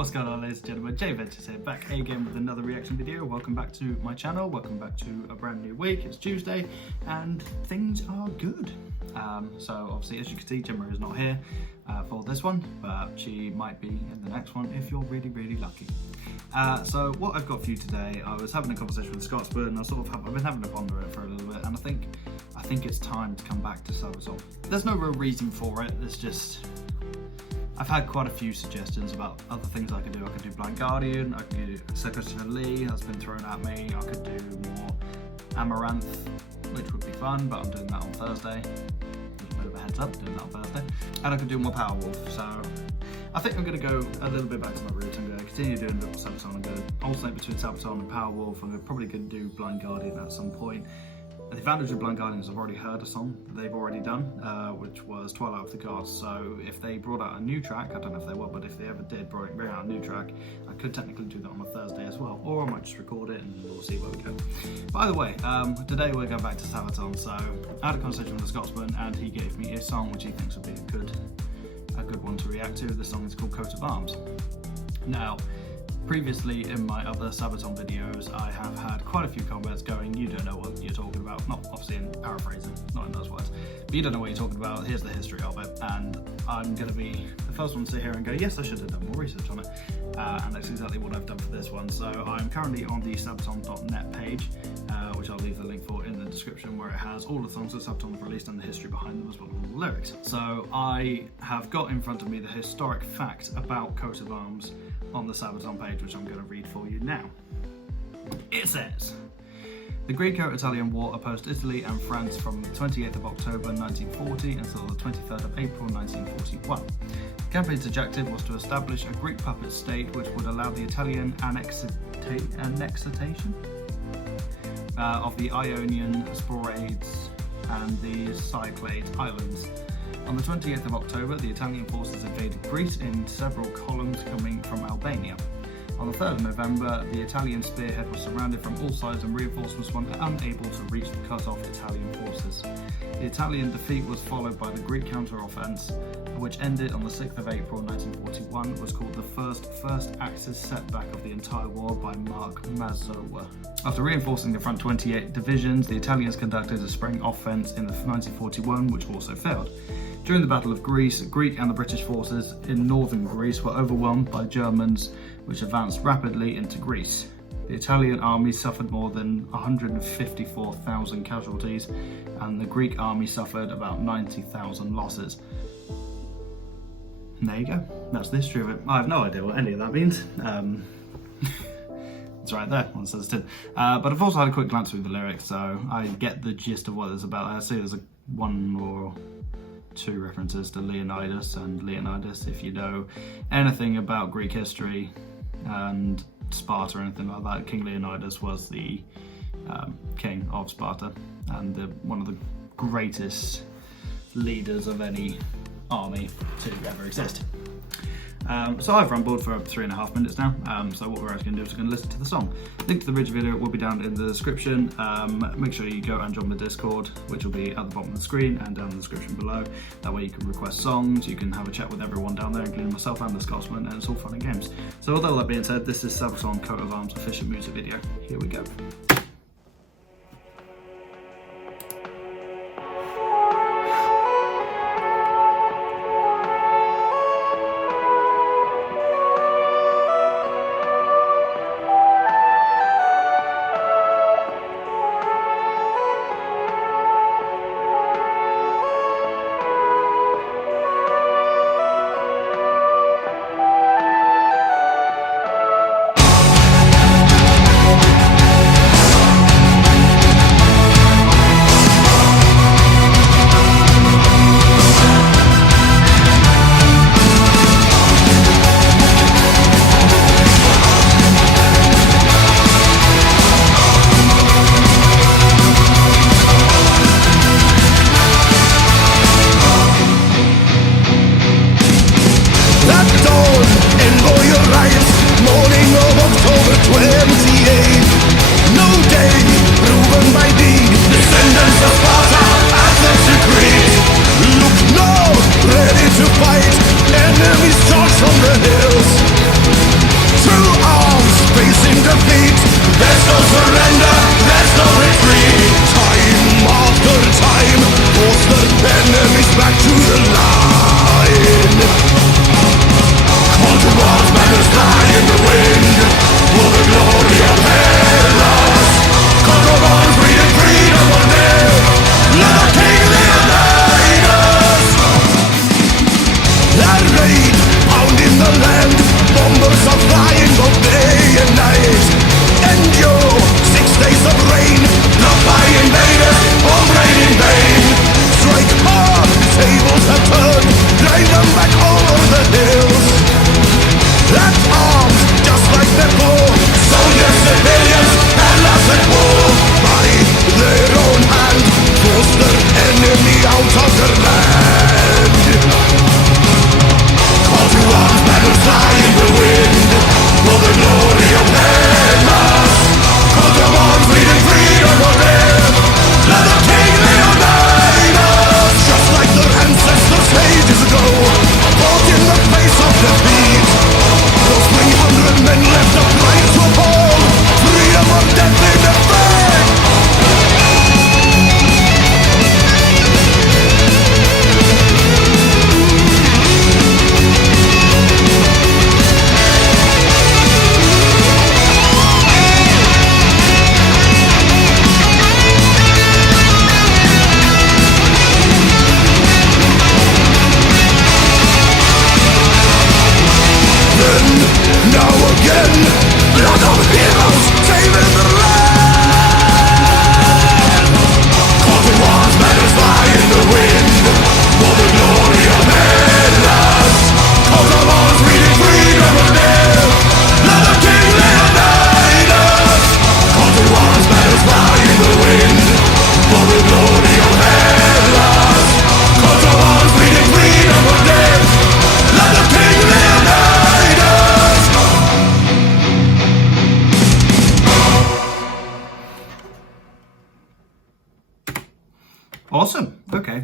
What's going on, ladies and gentlemen? Jayventures here, back again with another reaction video. Welcome back to my channel, welcome back to a brand new week. It's Tuesday and things are good. So obviously, as you can see, Gemma is not here for this one, but she might be in the next one if you're really lucky. So what I've got for you today, I was having a conversation with Scotsman, and I've been having to ponder it for a little bit, and I think it's time to come back to Sabaton. There's no real reason for it, it's just I've had quite a few suggestions about other things I could do. I could do Blind Guardian, I could do Secretary Lee, that's been thrown at me. I could do more Amaranth, which would be fun, but I'm doing that on Thursday. Just a bit of a heads up, doing that on Thursday. And I could do more Powerwolf, so I think I'm going to go a little bit back to my roots. I'm going to continue doing a little Sabaton. I'm going to alternate between Sabaton and Powerwolf. I'm probably going to do Blind Guardian at some point. And the advantage of Blind Guardian is I've already heard a song that they've already done, which was Twilight of the Gods. So if they brought out a new track, I don't know if they will, but if they ever did bring out a new track, I could technically do that on a Thursday as well. Or I might just record it and we'll see where we go. By the way, today we're going back to Sabaton. So I had a conversation with a Scotsman and he gave me a song which he thinks would be a good one to react to. The song is called Coat of Arms. Now, previously in my other Sabaton videos, I have had quite a few comments going, you don't know what you're talking about. Not obviously in paraphrasing, not in those words, but you don't know what you're talking about, here's the history of it. And I'm going to be the first one to sit here and go, yes, I should have done more research on it. And that's exactly what I've done for this one. So I'm currently on the Sabaton.net page, which I'll leave the link for in the description, where it has all the songs that Sabaton have released and the history behind them as well as all the lyrics. So I have got in front of me the historic fact about Coat of Arms on the Sabaton page, which I'm going to read for you now. It says, the Greco-Italian War opposed Italy and France from the 28th of October 1940 until the 23rd of April 1941. The campaign's objective was to establish a Greek puppet state which would allow the Italian annexation of the Ionian Sporades and the Cyclades Islands. On the 28th of October, the Italian forces invaded Greece in several columns coming from Albania. On the 3rd of November, the Italian spearhead was surrounded from all sides and reinforcements were unable to reach the cut-off Italian forces. The Italian defeat was followed by the Greek counter-offense, which ended on the 6th of April 1941. It was called the first Axis setback of the entire war by Mark Mazzola. After reinforcing the front 28 divisions, the Italians conducted a spring offense in 1941, which also failed. During the Battle of Greece, Greek and the British forces in northern Greece were overwhelmed by Germans, which advanced rapidly into Greece. The Italian army suffered more than 154,000 casualties, and the Greek army suffered about 90,000 losses. And there you go, that's the history of it. I have no idea what any of that means. It's right there on the tin. But I've also had a quick glance through the lyrics, so I get the gist of what it's about. I see there's one or two references to Leonidas, and Leonidas, if you know anything about Greek history and Sparta or anything like that, King Leonidas was the king of Sparta and one of the greatest leaders of any army to ever exist. So I've rambled for 3.5 minutes now, so what we're actually going to do is we're going to listen to the song. Link to the original video will be down in the description. Make sure you go and join the Discord, which will be at the bottom of the screen and down in the description below. That way you can request songs, you can have a chat with everyone down there, including myself and the Scotsman, and it's all fun and games. So with all that being said, this is Sabaton Coat of Arms official music video. Here we go.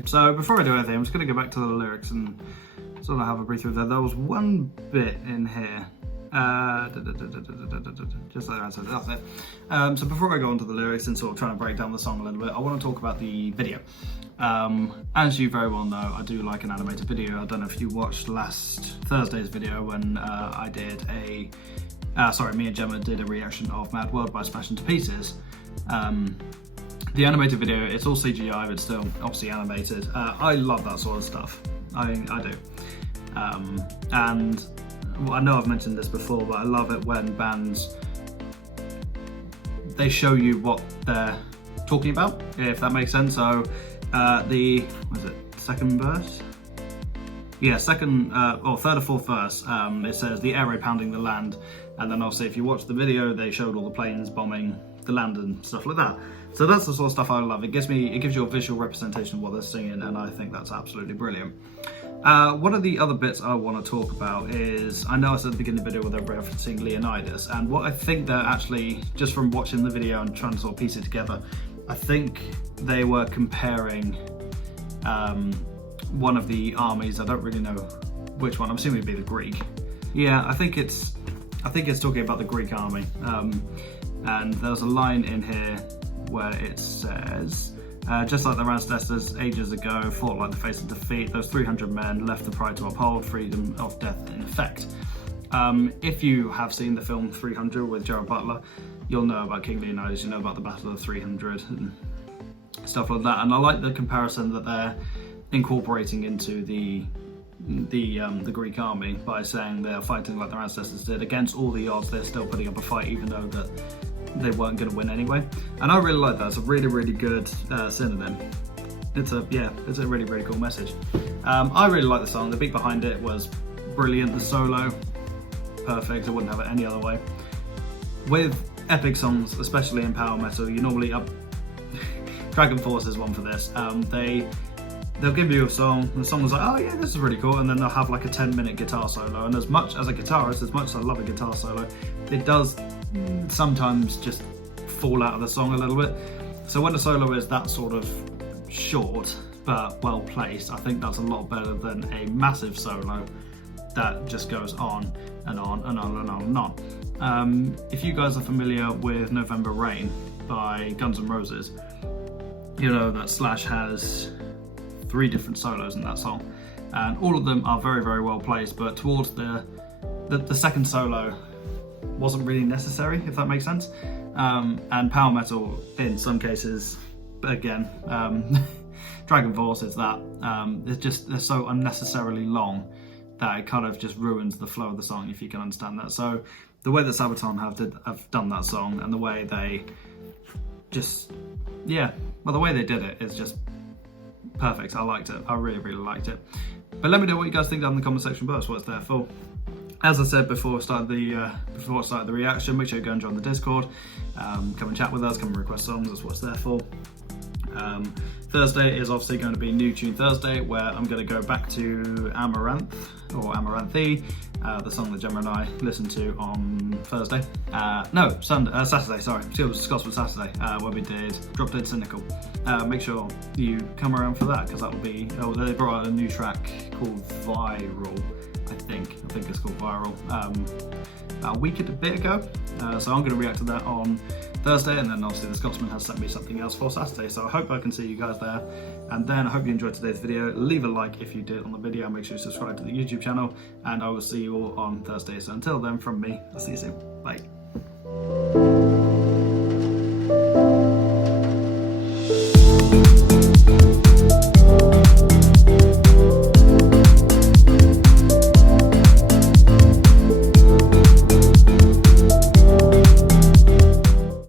So before I do anything, I'm just going to go back to the lyrics and sort of have a breathe through there. There was one bit in here. Just like that, so that's it. So before I go on to the lyrics and sort of trying to break down the song a little bit, I want to talk about the video. As you very well know, I do like an animated video. I don't know if you watched last Thursday's video when I did me and Gemma did a reaction of Mad World by Smashing to Pieces. The animated video, it's all CGI, but still obviously animated. I love that sort of stuff. I do. And well, I know I've mentioned this before, but I love it when bands, they show you what they're talking about, if that makes sense. So second verse? Yeah, third or fourth verse, it says the air raid pounding the land, and then obviously if you watch the video, they showed all the planes bombing the land and stuff like that. So that's the sort of stuff I love. It gives you a visual representation of what they're singing, and I think that's absolutely brilliant. One of the other bits I want to talk about is, I know I said at the beginning of the video where they're referencing Leonidas, and what I think they're actually, just from watching the video and trying to sort of piece it together, I think they were comparing one of the armies. I don't really know which one. I'm assuming it'd be the Greek. Yeah, I think it's talking about the Greek army. And there's a line in here where it says, just like the ancestors ages ago fought like the face of defeat, those 300 men left the pride to uphold freedom of death in effect. If you have seen the film 300 with Gerard Butler, you'll know about King Leonidas, you know about the Battle of 300 and stuff like that. And I like the comparison that they're incorporating into the Greek army by saying they're fighting like their ancestors did. Against all the odds, they're still putting up a fight, even though that they weren't going to win anyway. And I really like that. It's a really, really good synonym. It's a really, really cool message. I really like the song. The beat behind it was brilliant. The solo, perfect. I wouldn't have it any other way. With epic songs, especially in power metal, you normally Dragon Force is one for this. They'll give you a song, and the song is like, oh yeah, this is really cool, and then they'll have like a 10-minute guitar solo. And as much as a guitarist, as much as I love a guitar solo, it does sometimes just fall out of the song a little bit. So when a solo is that sort of short but well placed, I think that's a lot better than a massive solo that just goes on and on and on and on and on. If you guys are familiar with November Rain by Guns N' Roses, you know that Slash has 3 different solos in that song, and all of them are very, very well placed, but towards the second solo wasn't really necessary, if that makes sense. And power metal in some cases, again, Dragon Force is that, they're so unnecessarily long that it kind of just ruins the flow of the song, if you can understand that. So the way that Sabaton have done that song, and the way they just, the way they did it is just perfect. I liked it. I really, really liked it. But let me know what you guys think down in the comment section below. That's what it's there for. As I said before I started the reaction, make sure you go and join the Discord. Come and chat with us. Come and request songs. That's what it's there for. Thursday is obviously going to be New Tune Thursday, where I'm going to go back to Amaranth, or Amaranthi, the song that Gemma and I listened to on Thursday. Saturday, sorry. It was Scotsman Saturday, where we did Drop Dead Cynical. Make sure you come around for that, because that will be, they brought out a new track called Viral, I think it's called Viral, about a week and a bit ago. So I'm going to react to that on Thursday, and then obviously the Scotsman has sent me something else for Saturday, so I hope I can see you guys there. And then I hope you enjoyed today's video. Leave a like if you did on the video, make sure you subscribe to the YouTube channel, and I will see you all on Thursday. So until then, from me, I'll see you soon. Bye.